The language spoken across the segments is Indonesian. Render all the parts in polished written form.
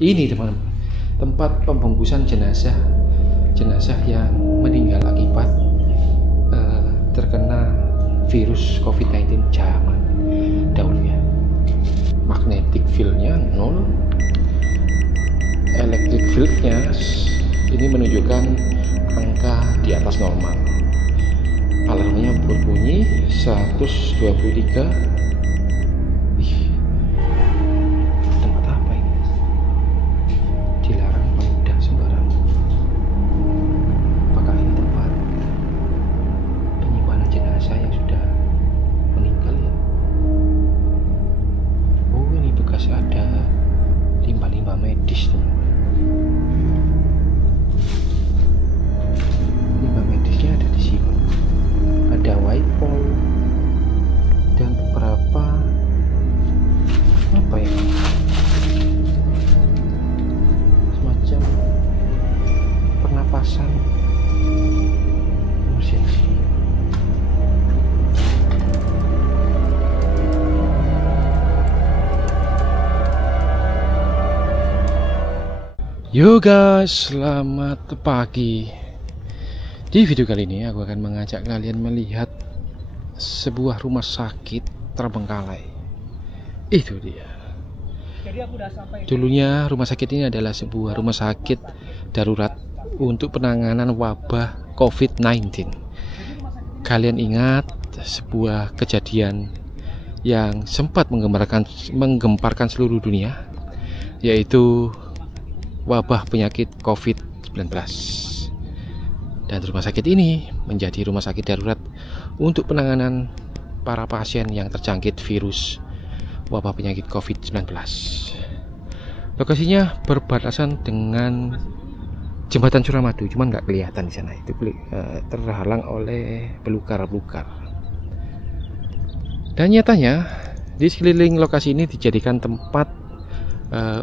Ini teman-teman, tempat pembungkusan jenazah yang meninggal akibat terkena virus COVID-19 zaman dahulu ya. Magnetic field-nya 0, electric field-nya ini menunjukkan angka di atas normal. Alarmnya berbunyi 123. Tempat apa ini? Dilarang udah sembarang. Apakah ini tempat penyimpanan jenazah yang sudah meninggal ya? Oh, ini bekas ada limbah-limbah medis nih. Limbah medisnya ada di sini. Ada white ball dan beberapa apa ya, semacam pernapasan emergency. Yo guys, selamat pagi. Di video kali ini aku akan mengajak kalian melihat sebuah rumah sakit terbengkalai. Itu dia. Dulunya rumah sakit ini adalah sebuah rumah sakit darurat untuk penanganan wabah COVID-19. Kalian ingat sebuah kejadian yang sempat menggemparkan seluruh dunia, yaitu wabah penyakit COVID-19. Dan rumah sakit ini menjadi rumah sakit darurat untuk penanganan para pasien yang terjangkit virus wabah penyakit COVID-19. Lokasinya berbatasan dengan jembatan Suramadu, cuman nggak kelihatan di sana. Itu terhalang oleh belukar-belukar. Dan nyatanya di sekeliling lokasi ini dijadikan tempat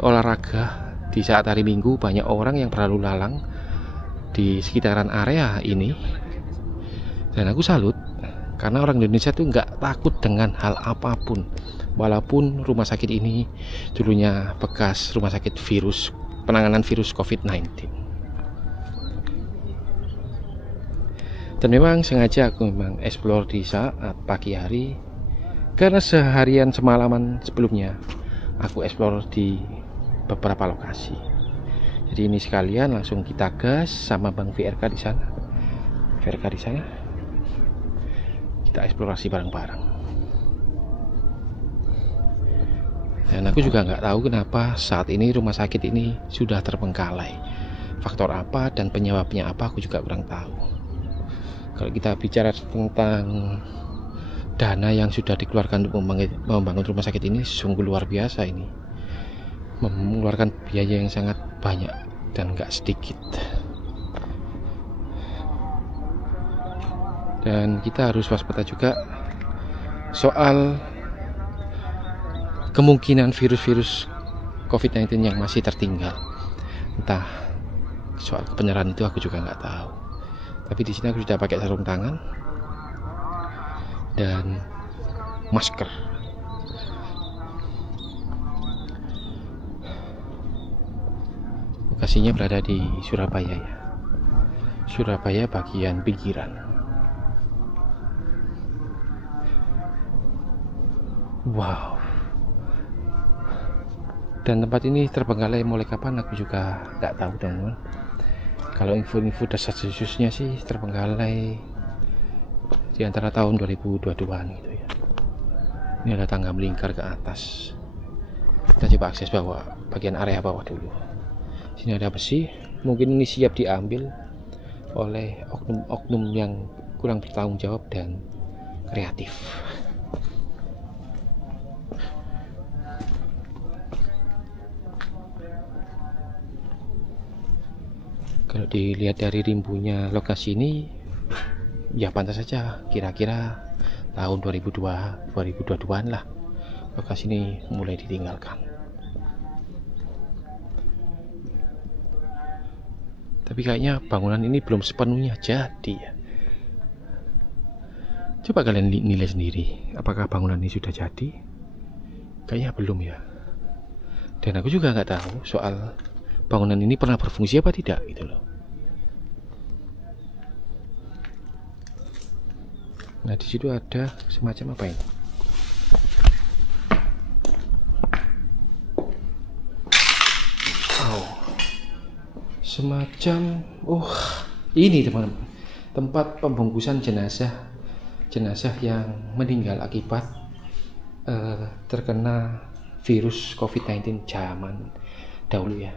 olahraga. Di saat hari Minggu banyak orang yang berlalu lalang di sekitaran area ini, dan aku salut karena orang Indonesia tuh nggak takut dengan hal apapun, walaupun rumah sakit ini dulunya bekas rumah sakit penanganan virus COVID-19. Dan memang sengaja aku explore di saat pagi hari, karena seharian semalaman sebelumnya aku explore di beberapa lokasi. Jadi ini sekalian langsung kita gas sama Bang VRK di sana. Kita eksplorasi bareng-bareng. Dan aku juga nggak tahu kenapa saat ini rumah sakit ini sudah terbengkalai. Faktor apa dan penyebabnya apa aku juga kurang tahu. Kalau kita bicara tentang dana yang sudah dikeluarkan untuk membangun rumah sakit ini, sungguh luar biasa ini. Mengeluarkan biaya yang sangat banyak dan nggak sedikit. Dan kita harus waspada juga soal kemungkinan virus-virus COVID-19 yang masih tertinggal. Entah soal kebenaran itu aku juga nggak tahu. Tapi di sini aku sudah pakai sarung tangan dan masker. Lokasinya berada di Surabaya ya. Surabaya bagian pinggiran. Wow. Dan tempat ini terbengkalai mulai kapan aku juga nggak tahu teman-teman. Kalau info-info desas-desusnya sih terbengkalai di antara tahun 2022 gitu ya. Ini ada tangga melingkar ke atas. Kita coba akses bagian area bawah dulu. Sini ada besi, mungkin ini siap diambil oleh oknum-oknum yang kurang bertanggung jawab dan kreatif. Kalau dilihat dari rimbunya lokasi ini, ya pantas saja kira-kira tahun 2022-an lah lokasi ini mulai ditinggalkan. Tapi kayaknya bangunan ini belum sepenuhnya jadi ya. Coba kalian nilai sendiri, apakah bangunan ini sudah jadi? Kayaknya belum ya. Dan aku juga nggak tahu soal bangunan ini pernah berfungsi apa tidak gitu loh. Nah di situ ada semacam apa ini? Oh, semacam ini teman-teman, tempat pembungkusan jenazah yang meninggal akibat terkena virus COVID-19 zaman dahulu ya.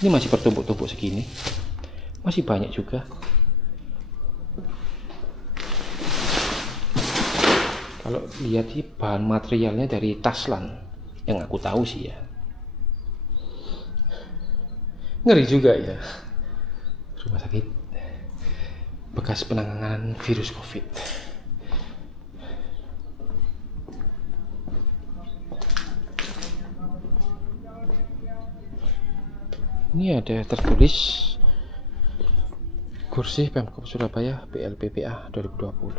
Ini masih bertumpuk-tumpuk segini, masih banyak juga. Kalau lihat sih bahan materialnya dari Taslan yang aku tahu sih ya. Ngeri juga ya, rumah sakit bekas penanganan virus COVID. Ini ada tertulis kursi Pemkab Surabaya PLPPA 2020.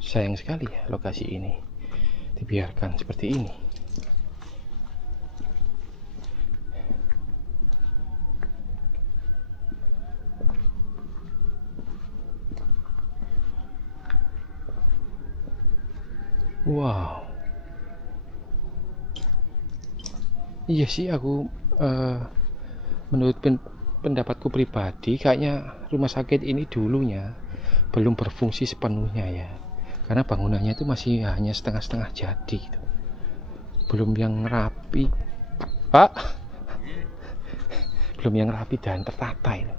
Sayang sekali ya lokasi ini dibiarkan seperti ini. Wow. Iya sih, aku menurut pendapatku pribadi kayaknya rumah sakit ini dulunya belum berfungsi sepenuhnya ya. Karena bangunannya itu masih hanya setengah-setengah jadi gitu. Belum yang rapi, Pak. Belum yang rapi dan tertata itu.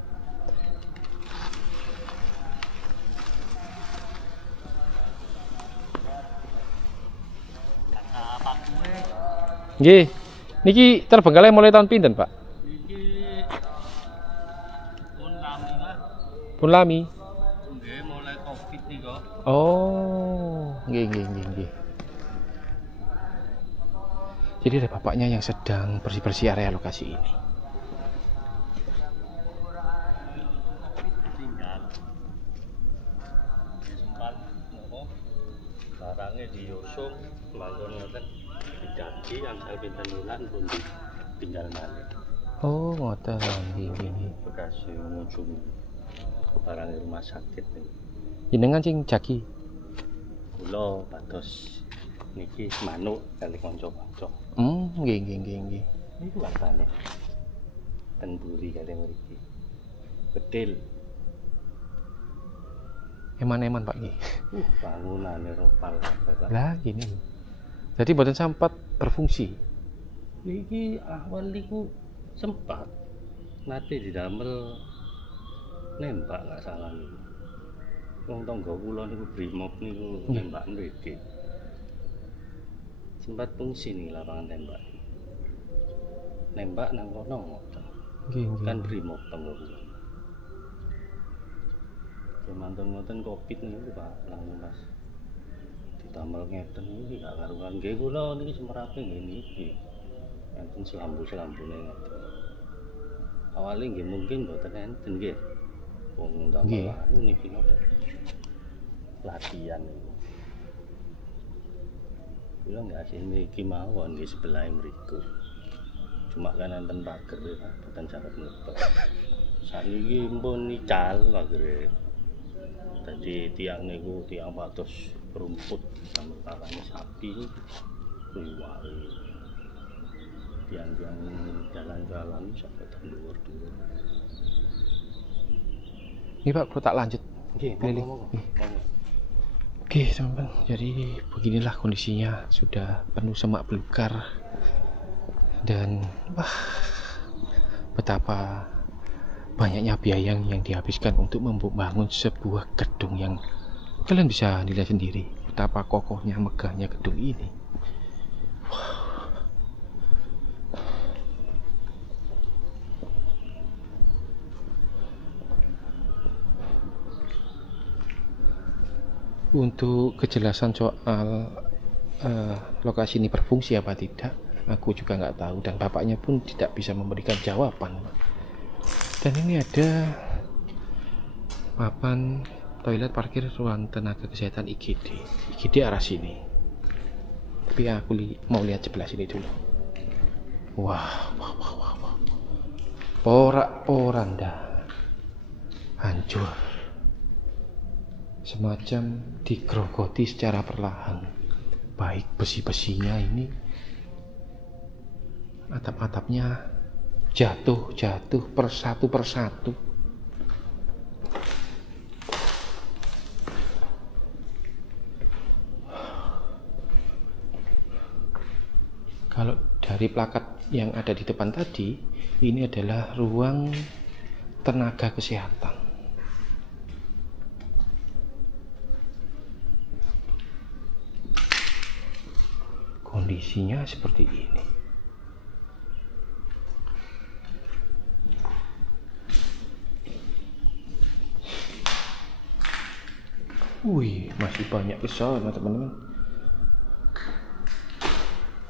Nggih. Niki terbengkalai mulai tahun pinten, Pak? Iki pun lami. nggih mulai Covid nika. Oh, nggih. Jadi ada bapaknya yang sedang bersih-bersih area lokasi ini. Tinggal sempat nopo barangnya diusung manggon ngoten dijanji angsal pinten wulan pun tinggal malih. Oh, ngoten. Nggih. Bekas ngujung barang rumah sakit niku. Jenengan sing jagi. Kula pados niki manuk kali kanca-kanca. Nggih. Niku wartane. Ten Buri kali mriki. Bedil. Eman-eman Pak nggih. Bangunane ropal kabeh. Lah gini. Jadi badan sempat berfungsi. Niki awal niku sempat nate didamel nembak nggak salah niku. Wong tangga kula niku brimob niku nembak mriki. Sempat fungsi nih lapangan tembak. Nembak nang kono ngoten. Nggih. Kan brimob tangga kula. Kemanten ngoten Covid niku Pak langsung pas ditamel ngeten iki gak karuan. Nggih kula niki semerape nggih niki. Enten selambu-selambune ngoten. Awalnya nggih mungkin mboten enten nggih. Wong ndamel anu niki napa? Latihan niku. Kula nggak sih niki mawon di sebelah mriku. Cuma kan enten pager boten saged mlebet. Saniki mpun nical pagere. Dadi tiang niku tiang pados rumput sampe pakane sapi kuwi tiang-tiang jalan-jalan sampai dhuwur-dhuwur. Ini Pak, perlu tak lanjut. Nggih, monggo. Oke teman-teman, jadi beginilah kondisinya, sudah penuh semak belukar dan betapa banyaknya biaya yang dihabiskan untuk membangun sebuah gedung yang kalian bisa dilihat sendiri betapa kokohnya megahnya gedung ini. Untuk kejelasan soal lokasi ini berfungsi apa tidak, aku juga nggak tahu dan bapaknya pun tidak bisa memberikan jawaban. Dan ini ada papan toilet parkir ruang tenaga kesehatan IGD. IGD arah sini. Tapi aku mau lihat sebelah sini dulu. Wah. Porak-poranda. Hancur. Semacam digerogoti secara perlahan. Baik besi-besinya ini, atap-atapnya jatuh persatu persatu. Kalau dari plakat yang ada di depan tadi, ini adalah ruang tenaga kesehatan. Kondisinya seperti ini. Wih, masih banyak ke sana teman-teman.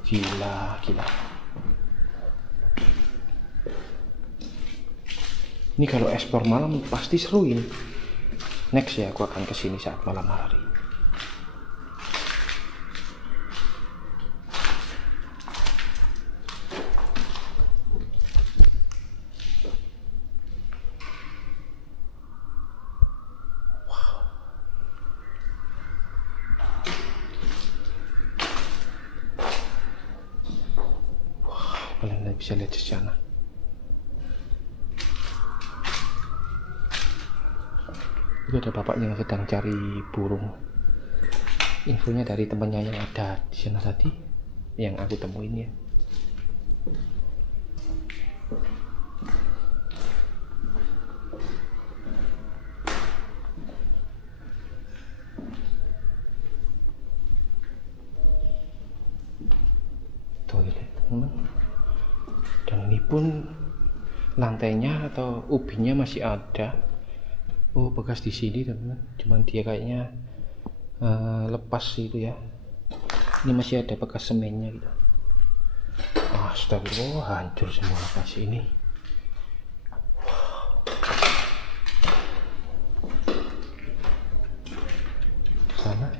Gila. Ini kalau eksplor malam pasti seru ini. Next ya, aku akan kesini saat malam hari. Kalian bisa lihat di sana. Itu ada bapaknya yang sedang cari burung. Infonya dari temannya yang ada di sana tadi, yang aku temuin ya. Toilet, teman. Dan ini pun lantainya atau ubinnya masih ada. Oh, bekas di sini teman-teman. Cuman dia kayaknya lepas itu ya. Ini masih ada bekas semennya gitu. Astagfirullah, hancur semua pas ini. Sana.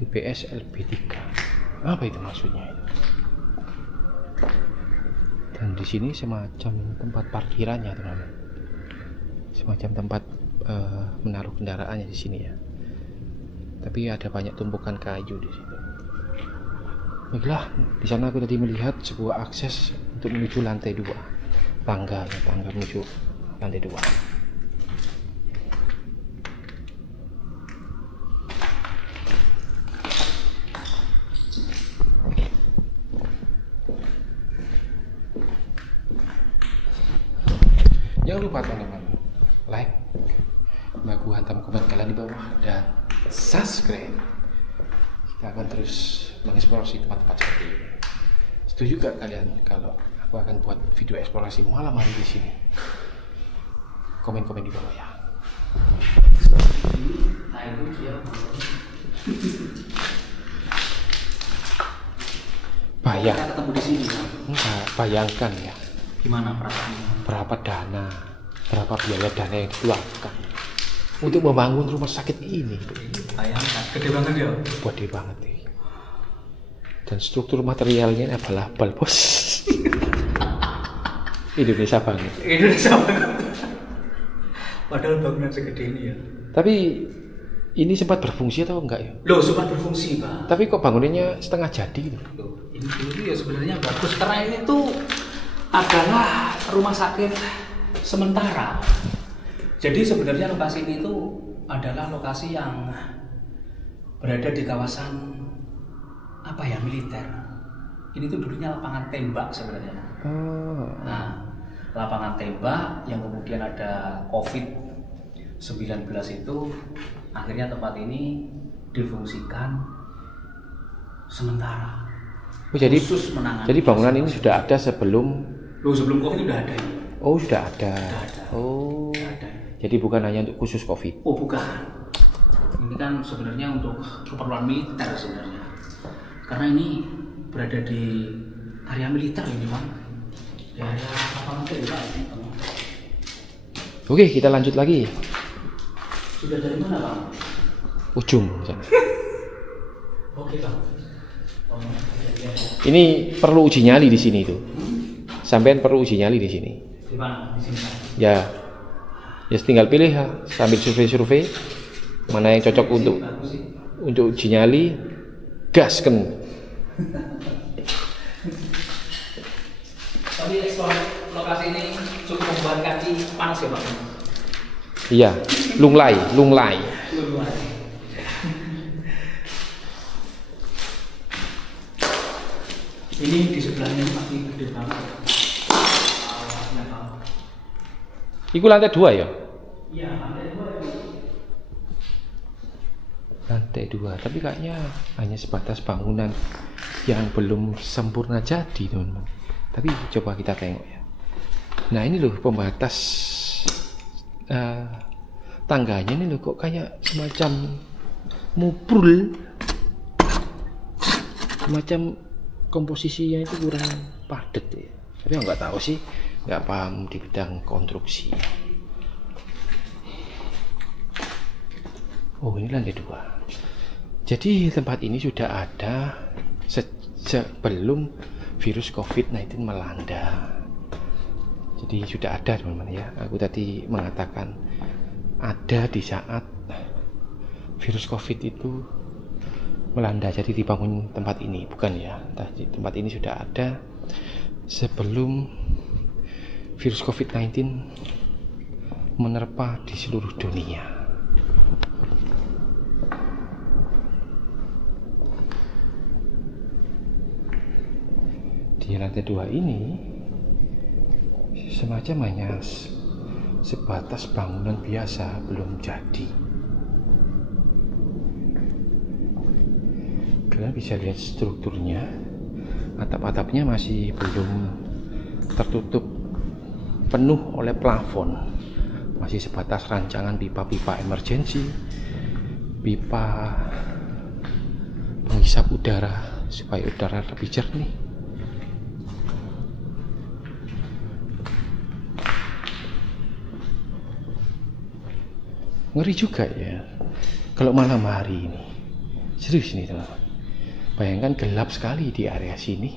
TPS LB3. Apa itu maksudnya itu? Dan di sini semacam tempat parkirannya teman-teman. Semacam tempat menaruh kendaraannya di sini ya. Tapi ada banyak tumpukan kayu di situ. Baiklah, di sana aku tadi melihat sebuah akses untuk menuju lantai 2. Tangga menuju lantai 2. Jangan lupa teman-teman, like, baku hantam komen kalian di bawah, dan subscribe. Kita akan terus mengeksplorasi tempat-tempat seperti ini. Setuju gak kalian kalau aku akan buat video eksplorasi malam hari di sini? Komen-komen di bawah ya. Ketemu di sini. Enggak, bayangkan ya. Gimana perasaannya? Berapa biaya dana yang dikeluarkan untuk membangun rumah sakit ini. Bayangkan, gede banget ya. Gede banget nih. Dan struktur materialnya adalah bal bos. Indonesia banget. Padahal bangunan segede ini ya. Tapi ini sempat berfungsi atau enggak ya? Loh, sempat berfungsi, Pak. Tapi kok bangunannya setengah jadi gitu? Loh, ini dulu ya sebenarnya bagus karena ini tuh adalah rumah sakit sementara. Jadi sebenarnya lokasi ini tuh adalah lokasi yang berada di kawasan apa ya, militer. Ini tuh dulunya lapangan tembak sebenarnya. Nah, lapangan tembak yang kemudian ada COVID-19 itu akhirnya tempat ini difungsikan sementara. Oh, jadi bangunan ini sudah ada sebelum. Loh, sebelum COVID udah ada ini. Oh, sudah ada. Sudah ada. Oh. Sudah ada. Jadi bukan hanya untuk khusus COVID. Oh, bukan. ini kan sebenarnya untuk keperluan militer sebenarnya, karena ini berada di area militer ini Pak, di area apa mungkin Pak ini. Oke, kita lanjut lagi. Sudah dari mana Pak? Ujung. Oke Pak. Ini perlu uji nyali di sini itu. Sampean perlu uji nyali di sini. Di mana? Di sini Pak. Ya tinggal pilih ya, sambil survei mana yang cocok untuk uji nyali, gasken. Tapi eksplor lokasi ini cukup membuat kaki panas ya Pak? Iya, lunglai. Ini di sebelahnya masih gede banget. Iku lantai 2 ya? Iya, lantai 2. Lantai 2, tapi kayaknya hanya sebatas bangunan yang belum sempurna jadi, teman-teman. Tapi coba kita tengok ya. Nah ini loh pembatas tangganya ini loh, kok kayak semacam mubrul, semacam komposisinya itu kurang padat ya. Tapi nggak tahu sih, nggak paham di bidang konstruksi. Oh ini lantai 2. Jadi tempat ini sudah ada sejak belum virus COVID-19 melanda. Jadi sudah ada teman-teman ya. Aku tadi mengatakan ada di saat virus COVID itu melanda. Jadi dibangun tempat ini, bukan ya. Tempat ini sudah ada sebelum virus COVID-19 menerpa di seluruh dunia. Di lantai 2 ini semacam hanya sebatas bangunan biasa, belum jadi. Kalian bisa lihat strukturnya, atap-atapnya masih belum tertutup penuh oleh plafon, masih sebatas rancangan pipa-pipa emergensi, pipa penghisap udara supaya udara lebih jernih. Ngeri juga ya kalau malam hari ini. Serius ini teman-teman. Bayangkan gelap sekali di area sini.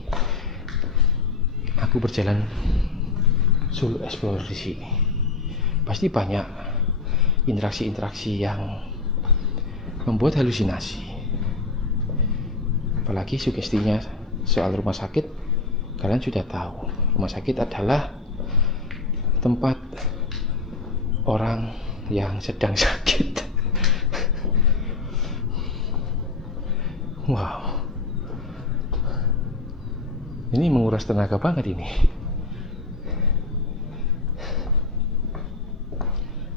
Aku berjalan solo explore di sini. Pasti banyak interaksi-interaksi yang membuat halusinasi. Apalagi sugestinya soal rumah sakit, kalian sudah tahu. Rumah sakit adalah tempat orang yang sedang sakit. Wow, ini menguras tenaga banget ini.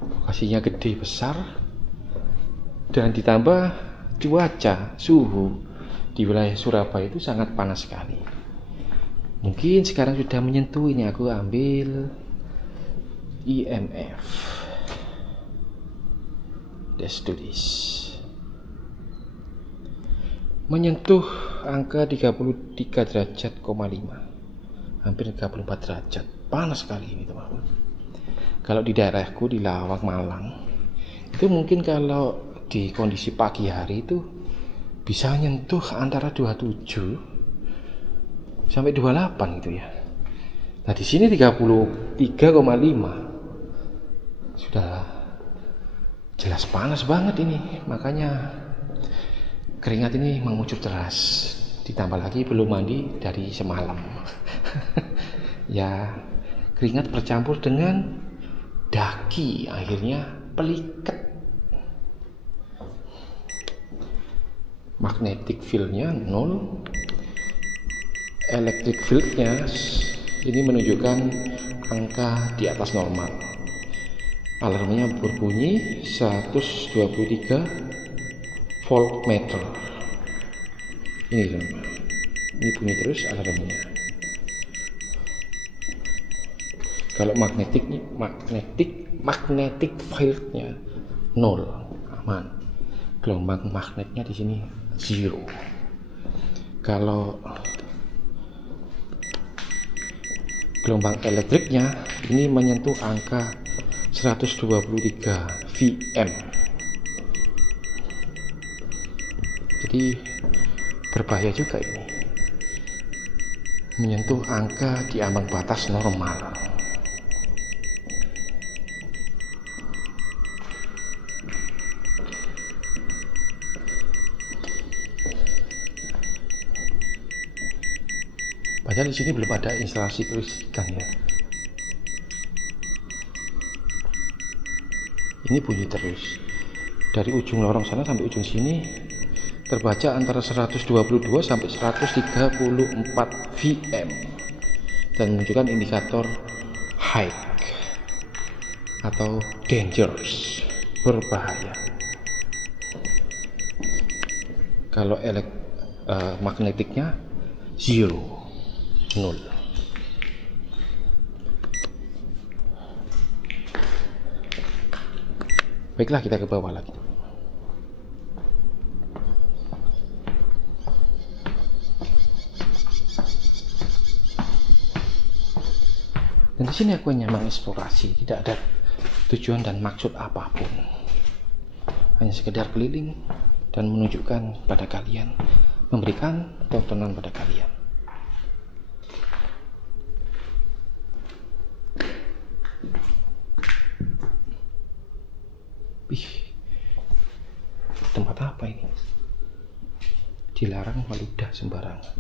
Lokasinya gede besar dan ditambah cuaca, suhu di wilayah Surabaya itu sangat panas sekali. Mungkin sekarang sudah menyentuh, ini aku ambil IMF. Let's do this. Menyentuh angka 33 derajat, 5, hampir 34 derajat. Panas sekali ini teman-teman. Kalau di daerahku di Lawang, Malang, itu mungkin kalau di kondisi pagi hari itu bisa menyentuh antara 27 sampai 28 gitu ya. Nah di sini 33,5 sudah jelas panas banget ini, makanya keringat ini mengucur deras. Ditambah lagi belum mandi dari semalam. Ya, keringat bercampur dengan daki, akhirnya peliket. Magnetic field-nya 0, electric field-nya ini menunjukkan angka di atas normal. Alarmnya berbunyi 123 voltmeter. Ini bunyi terus alarmnya. Kalau magnetic fieldnya 0, aman. gelombang magnetnya di sini 0. Kalau gelombang elektriknya ini menyentuh angka 123 Vm. Jadi berbahaya juga ini, menyentuh angka di ambang batas normal. Padahal di sini belum ada instalasi kelistrikan ya. Ini bunyi terus dari ujung lorong sana sampai ujung sini, terbaca antara 122 sampai 134 Vm dan menunjukkan indikator high atau dangerous, berbahaya. Kalau magnetiknya 0. Baiklah, kita ke bawah lagi. Dan di sini aku hanya mengeksplorasi, tidak ada tujuan dan maksud apapun. Hanya sekedar keliling dan menunjukkan pada kalian, memberikan tontonan pada kalian. Tempat apa ini? Dilarang meludah sembarangan.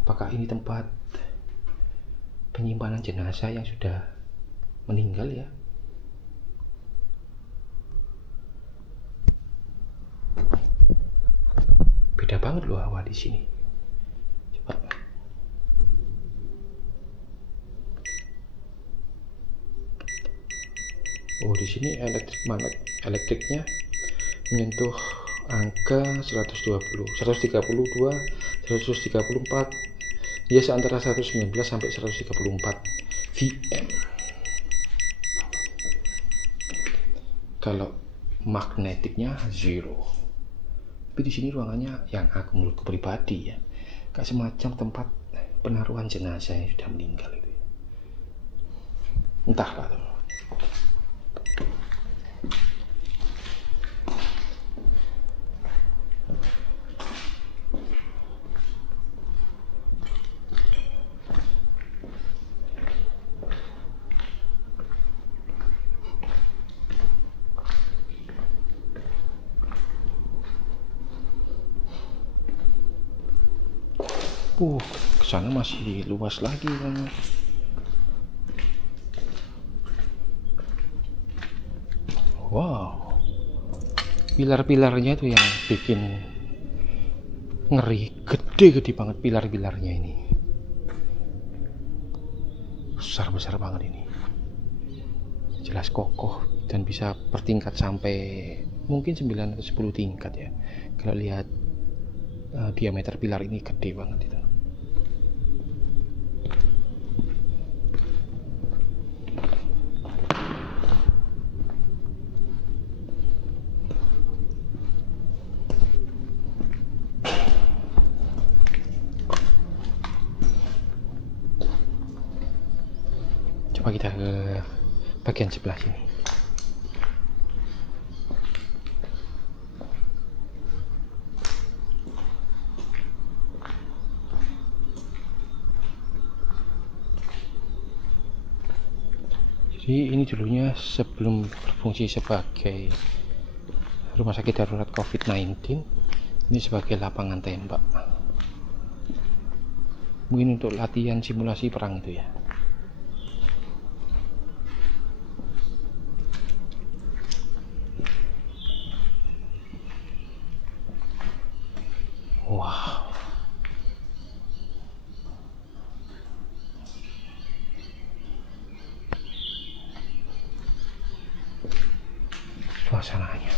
Apakah ini tempat penyimpanan jenazah yang sudah meninggal ya? Beda banget loh hawa di sini. Coba. Oh, di sini elektriknya menyentuh angka 120, 132, 134, ya antara 119 sampai 134 Vm. Kalau magnetiknya 0. Tapi di sini ruangannya yang aku menurutku pribadi ya, kayak semacam tempat penaruhan jenazah yang sudah meninggal itu. Entahlah teman. Kesana masih luas lagi kan. Wow, pilar-pilarnya itu yang bikin ngeri, gede banget pilar-pilarnya ini, besar banget ini, jelas kokoh dan bisa bertingkat sampai mungkin 9 atau 10 tingkat ya. Kalau lihat diameter pilar ini gede banget itu. Coba kita ke bagian sebelah sini. Jadi ini dulunya sebelum berfungsi sebagai rumah sakit darurat COVID-19, ini sebagai lapangan tembak. Mungkin untuk latihan simulasi perang itu ya. Wow. Suasananya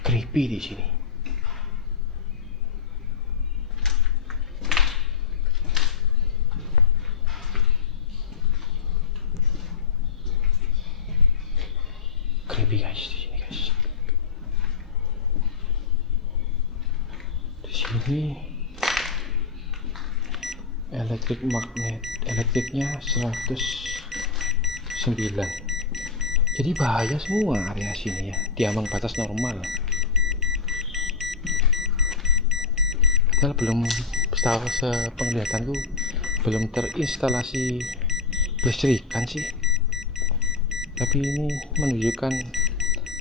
creepy di sini. Creepy guys di sini guys. Ini elektrik magnet, elektriknya 109. Jadi bahaya semua area sini ya, di ambang batas normal. Padahal belum, setahu sepenglihatanku belum terinstalasi listrikan sih. Tapi ini menunjukkan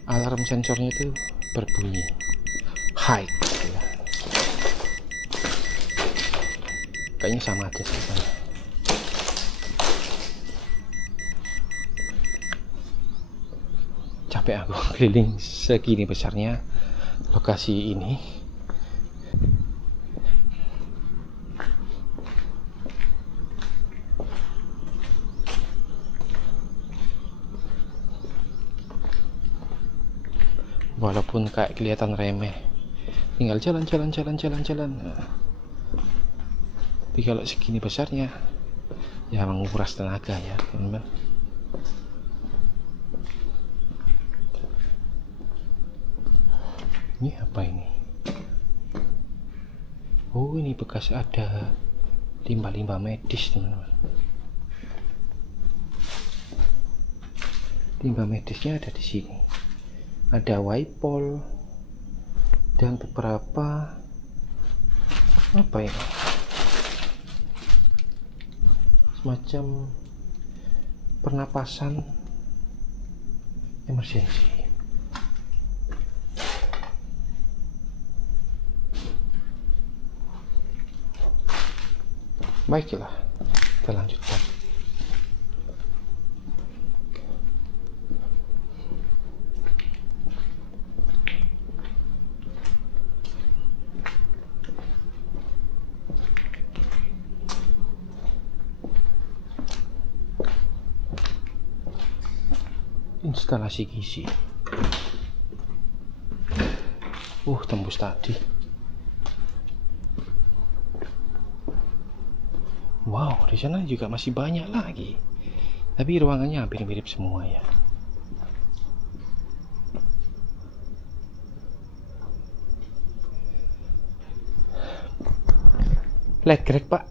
alarm sensornya itu berbunyi high. Kayaknya sama aja sih. Capek aku keliling segini besarnya lokasi ini. Walaupun kayak kelihatan remeh, tinggal jalan. Nah, tapi kalau segini besarnya ya menguras tenaga ya teman-teman. Ini apa ini? Oh, ini bekas ada limbah-limbah medis teman-teman. Limbah medisnya ada di sini. Ada wipol dan beberapa apa ini? Semacam pernapasan emergensi. Baiklah, kita lanjutkan. Instalasi gizi. Tembus tadi. Wow, di sana juga masih banyak lagi. Tapi ruangannya hampir mirip semua ya. Flat crack, Pak.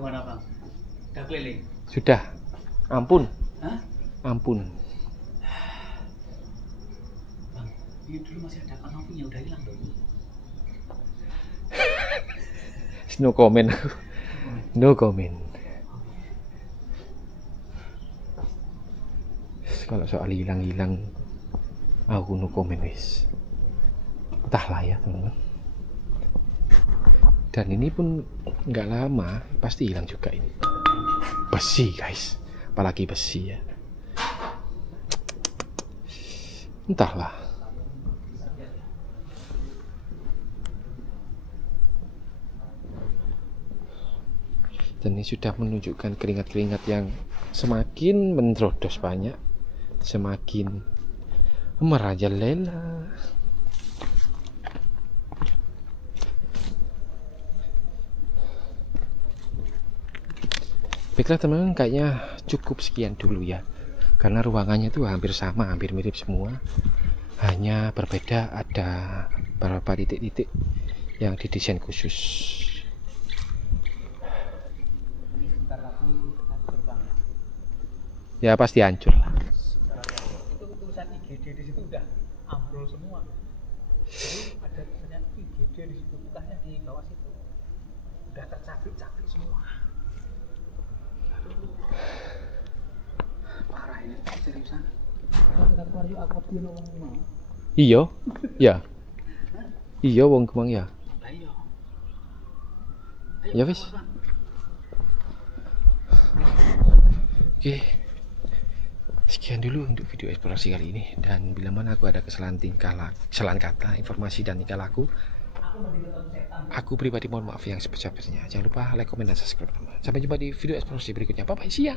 Gimana Bang? Udah keliling? Sudah. Ampun. Hah? Ampun. Bang, ini dulu masih ada kanopinya, udah hilang dong. No comment. No comment. Kalau soal hilang-hilang, aku no comment wis. Entahlah ya teman-teman. Dan ini pun nggak lama pasti hilang juga ini. Besi guys, apalagi besi ya. Entahlah. Dan ini sudah menunjukkan keringat-keringat yang semakin menerobos banyak, semakin merajalela. Baiklah teman-teman, kayaknya cukup sekian dulu ya. Karena ruangannya tuh hampir sama, hampir mirip semua. Hanya berbeda ada beberapa titik-titik yang didesain khusus. Ya pasti hancur lah. Itu tulisan IGD di situ udah ambrol semua. Jadi ada tulisannya IGD di situ, bukannya di bawah situ. Udah tercapit-capit semua. Parah ini, seriusan. Kita keluar yuk, aku dia ngomong gimana? Iya, ya. Iya, wong Kemang ya. Lah iya. Ya wis. Oke. Sekian dulu untuk video eksplorasi kali ini, dan bila mana aku ada kesalahan kata, informasi dan tingkah laku, aku pribadi mohon maaf yang sebesar-besarnya. Jangan lupa like, komen, dan subscribe. Sampai jumpa di video eksplorasi berikutnya. Bye bye, see ya.